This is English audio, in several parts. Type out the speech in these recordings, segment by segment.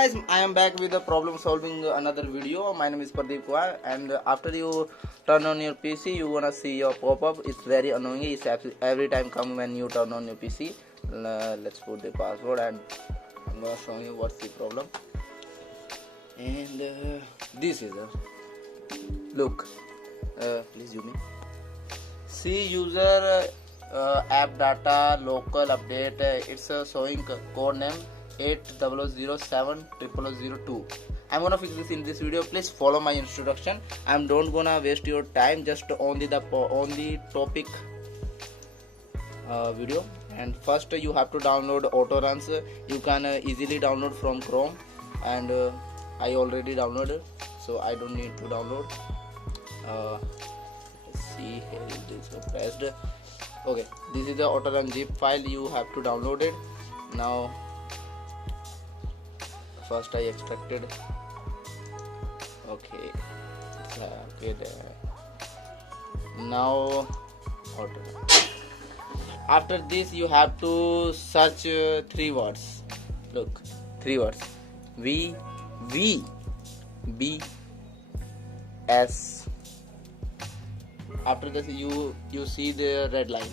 guys, I am back with a problem solving another video. My name is Pradeep Kumar, and after you turn on your PC, you wanna see your pop-up. It's very annoying. It's every time come when you turn on your PC. Let's put the password, and I'm gonna show you what's the problem. And this is look. Please zoom in. See user app data local update. It's showing code name 80070002. I'm gonna fix this in this video. Please follow my instruction. I'm don't gonna waste your time. Just only the topic video. And first you have to download auto runs. You can easily download from Chrome, and I already downloaded, so I don't need to download. Let's see, here it is pressed. Okay, this is the auto run zip file. You have to download it. Now first I extracted. Okay, there. Now after this you have to search 3 words. Look, 3 words: V B S. After this you see the red line.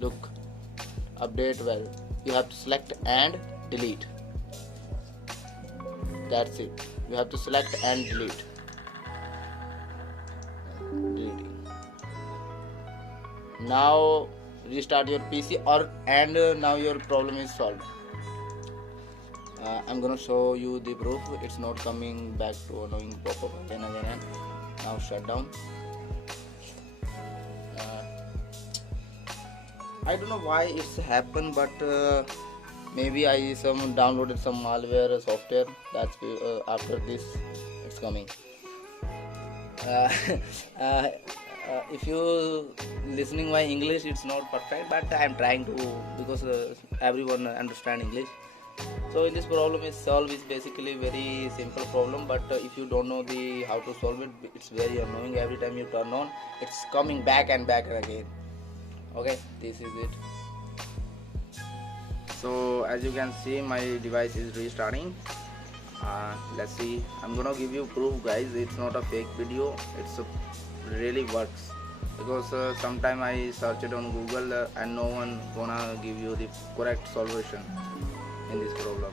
Look, update well. You have to select and delete. That's it. You have to select and delete. Deleting. Now restart your PC, and now your problem is solved. I'm gonna show you the proof. It's not coming back to annoying pop-up again. Now shut down. I don't know why it's happened, but maybe I downloaded some malware software. That's after this it's coming. If you listening my English, it's not perfect, but I'm trying to, because everyone understand English. So in this problem is solved. Is basically very simple problem, but if you don't know how to solve it, it's very annoying. Every time you turn on, it's coming back and again. Okay, this is it. So as you can see, my device is restarting. Let's see. I'm gonna give you proof, guys. It's not a fake video. It's really works, because sometime I searched on Google and no one gonna give you the correct solution in this problem.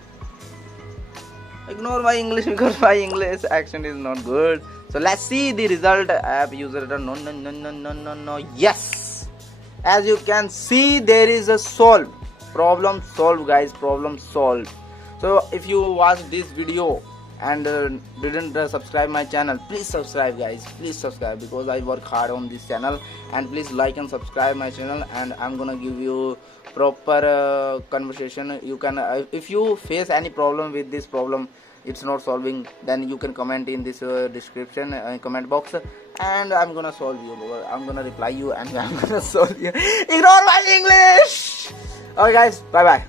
Ignore my English because my English accent is not good. So let's see the result. App user no. Yes. As you can see, there is a problem solved, guys. Problem solved. So if you watch this video and didn't subscribe my channel, please subscribe, guys. Please subscribe, because I work hard on this channel. And please like and subscribe my channel, and I'm gonna give you proper conversation. You can if you face any problem with this problem, it's not solving, then you can comment in this description comment box, and I'm gonna solve you. I'm gonna reply you, and I'm gonna solve you. Ignore my English. Okay guys, bye bye.